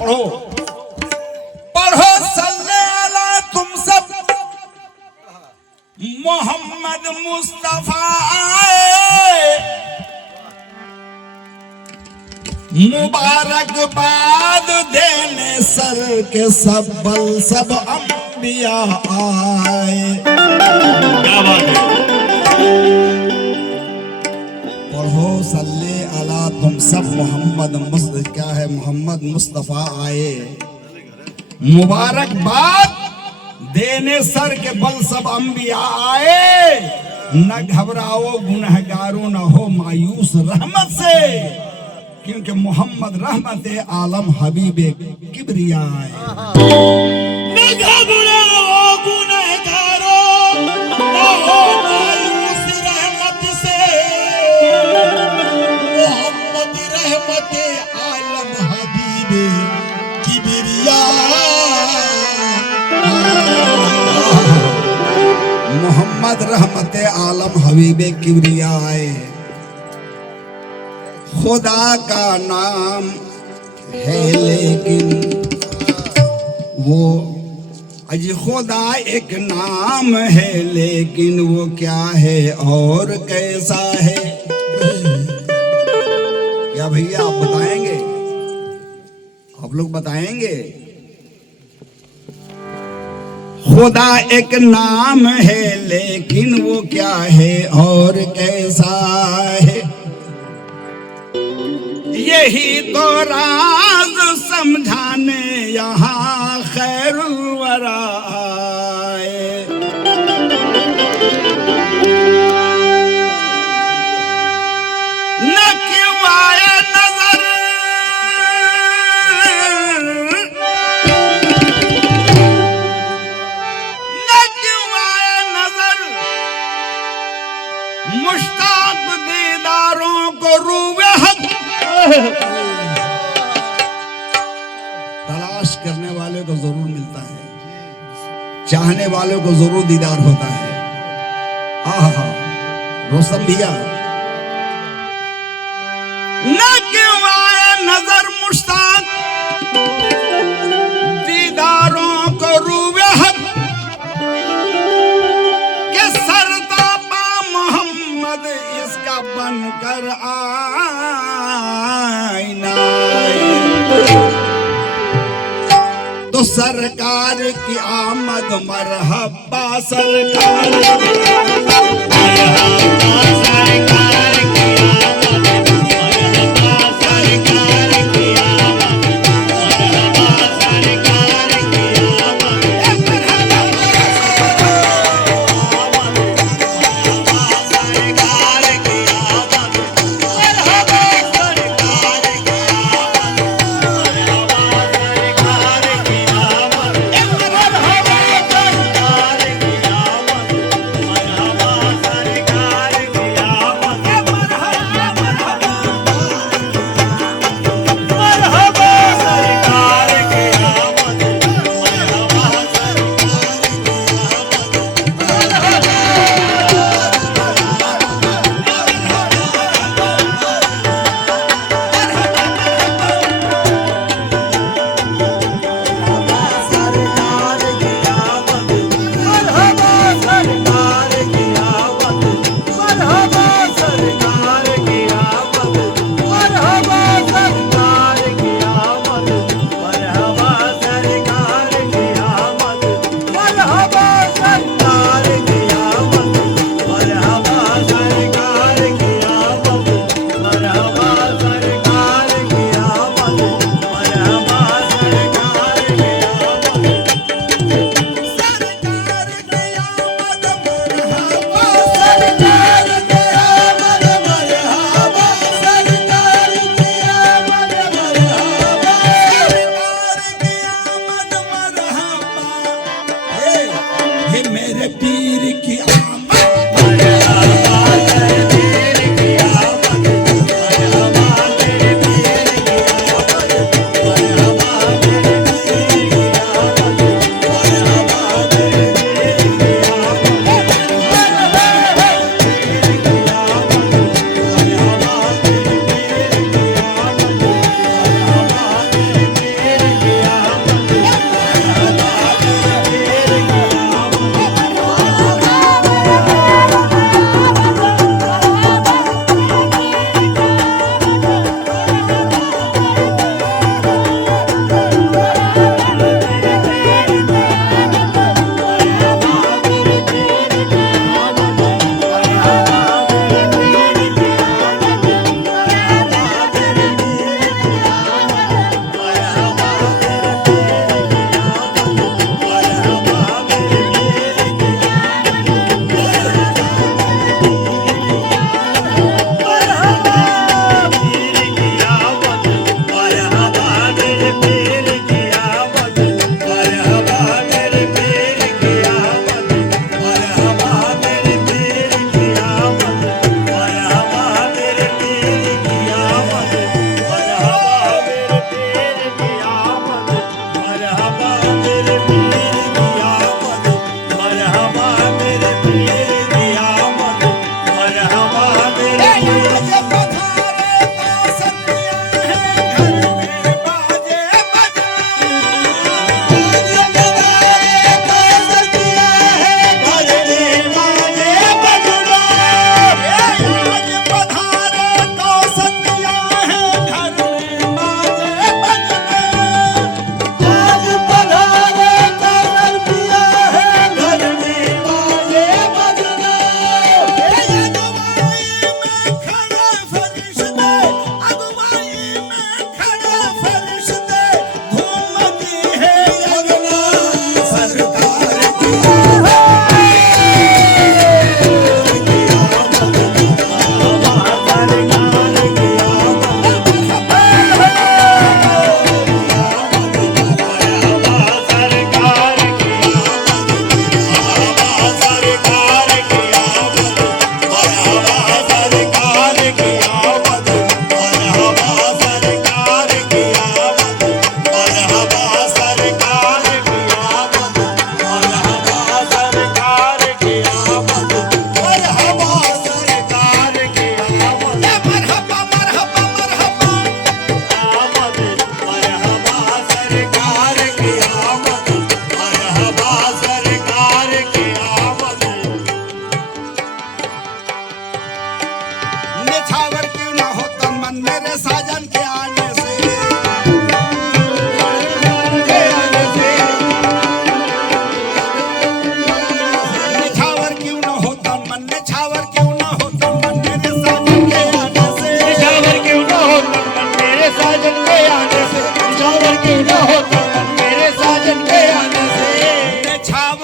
पढ़ो पढ़ो सल्ले अला तुम सब मोहम्मद मुस्तफा आए, मुबारकबाद देने सर के सब बल सब अंबिया आए। क्या बात है। पढ़ो सल्ले अला तुम सब मोहम्मद क्या है मोहम्मद मुस्तफा आए, मुबारकबाद देने सर के बल सब अंबिया आए। न घबराओ गुनहगारों न हो मायूस रहमत से, क्योंकि मोहम्मद रहमत आलम हबीबे किबरिया आए। न घबराओ गुनहगारों न हो मायूस रहमत से, मोहम्मद रहमत आलम हबीबे किबरिया। मोहम्मद रहमत आलम हबीबे किबरिया आए। खुदा का नाम है लेकिन वो अजी खुदा एक नाम है लेकिन वो क्या है और कैसा है। क्या भैया आप बताएंगे, आप लोग बताएंगे। खुदा एक नाम है लेकिन वो क्या है और कैसा है, यही तो राज समझाने यहाँ खैरुल वरा आए। न क्यों आए नजर न क्यों आए नजर मुश्ताक दीदारों को रूबे हक। तलाश करने वाले को जरूर मिलता है, चाहने वाले को जरूर दीदार होता है। आहा रोस्तम भैया। न क्यों आए नजर मुश्ताक दीदारों को रूबे हक, के सरतापा मोहम्मद इसका बनकर आईना। तो सरकार की आमद मरहबा सरकार की आमद, मरहबा सरकार की आमद, मरहबा सरकार की आमद, मरहबा सरकार की आमद, मरहबा सरकार की आमद, मरहबा सरकार की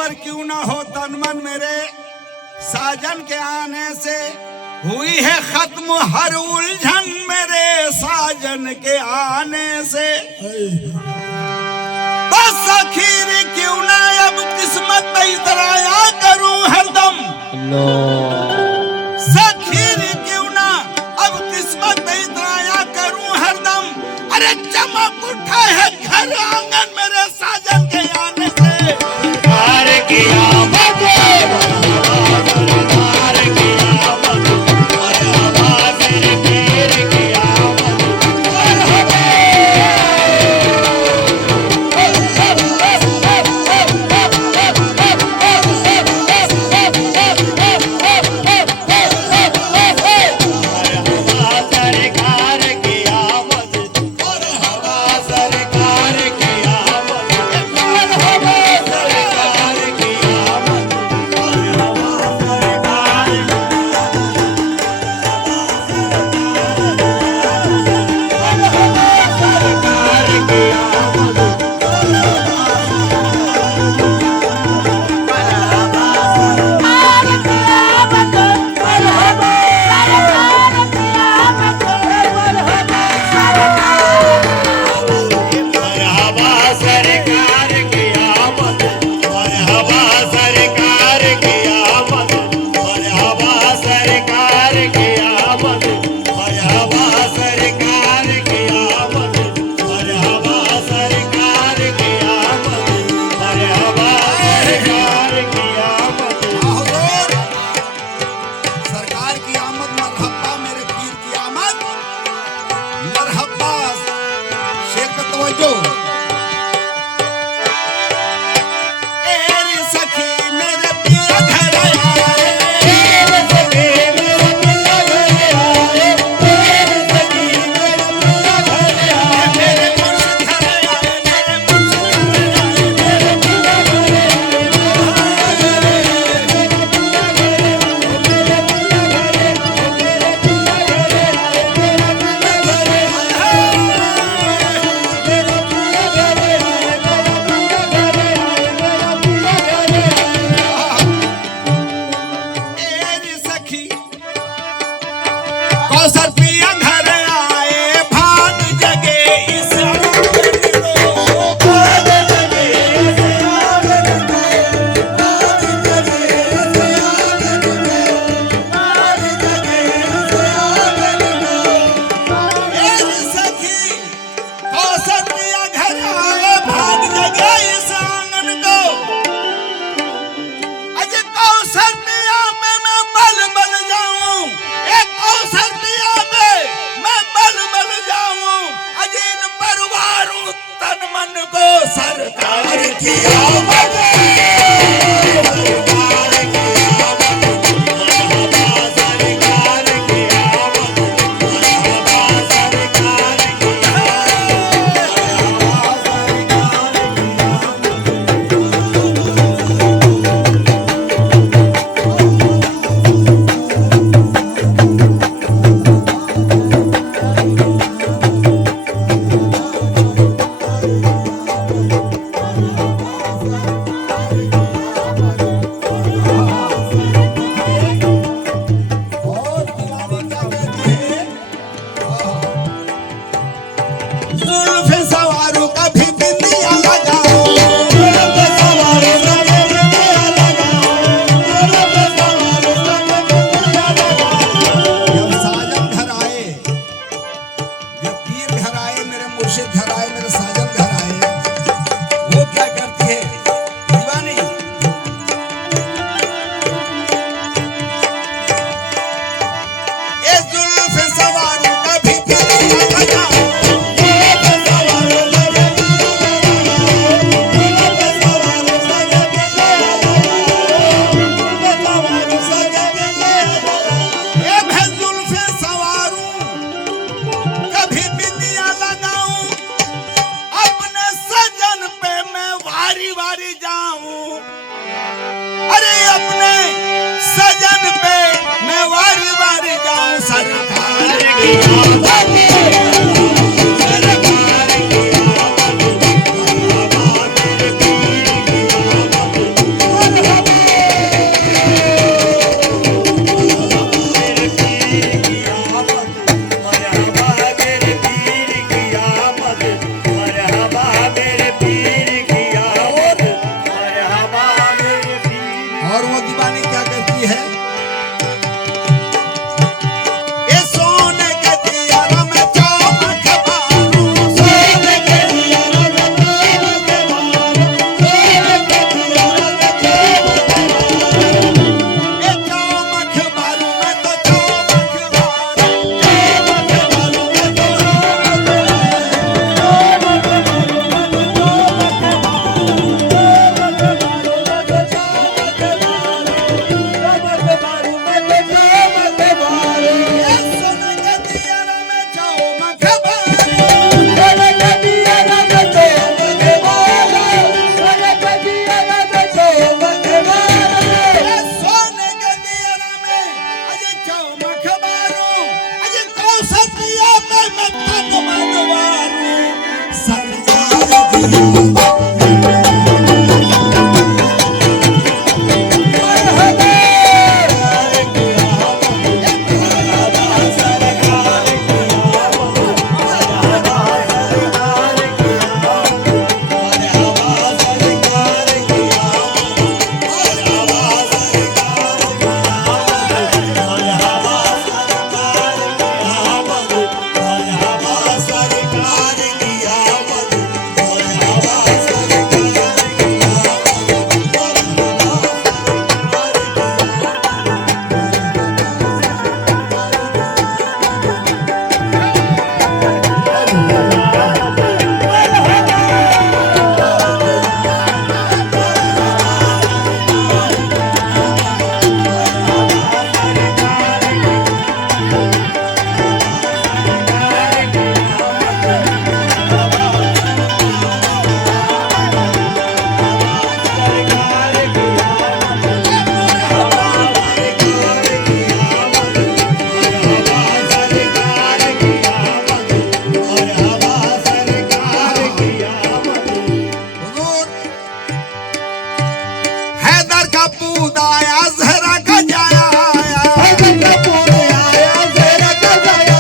खबर क्यों ना हो तन मन मेरे साजन के आने से, हुई है खत्म हर उलझन मेरे साजन के आने से। बस आखिर क्यों ना अब किस्मत इतराया करूं हरदम, आखिर क्यों ना अब किस्मत इतराया करूं हरदम। अरे चमक उठा है घर आंगन मेरे साजन के आने से। कार की आमद कार की आमद मरहबा मेरे पीर की आमद मरहबा। का पूदाया जहरा का जाया आया हैदर का पूत आया जहरा का जाया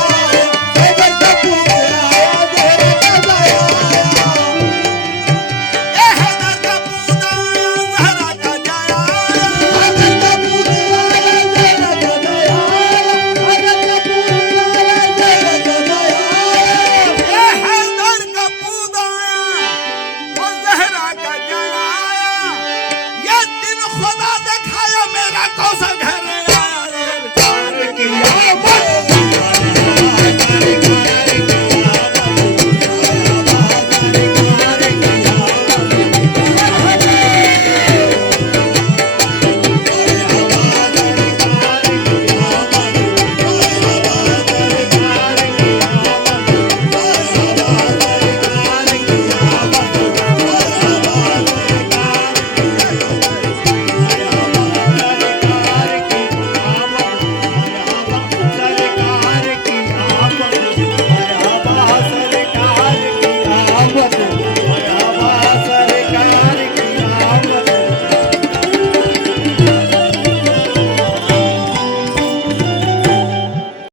हैदर का पूत आया जहरा का जाया ए हैदर का पूदाया जहरा का जाया हैदर का पूत आया जहरा का जाया हैदर का पूत आया जहरा का जाया ए हैदर का पूदाया वो जहरा का जाया ये दिन खुदा दे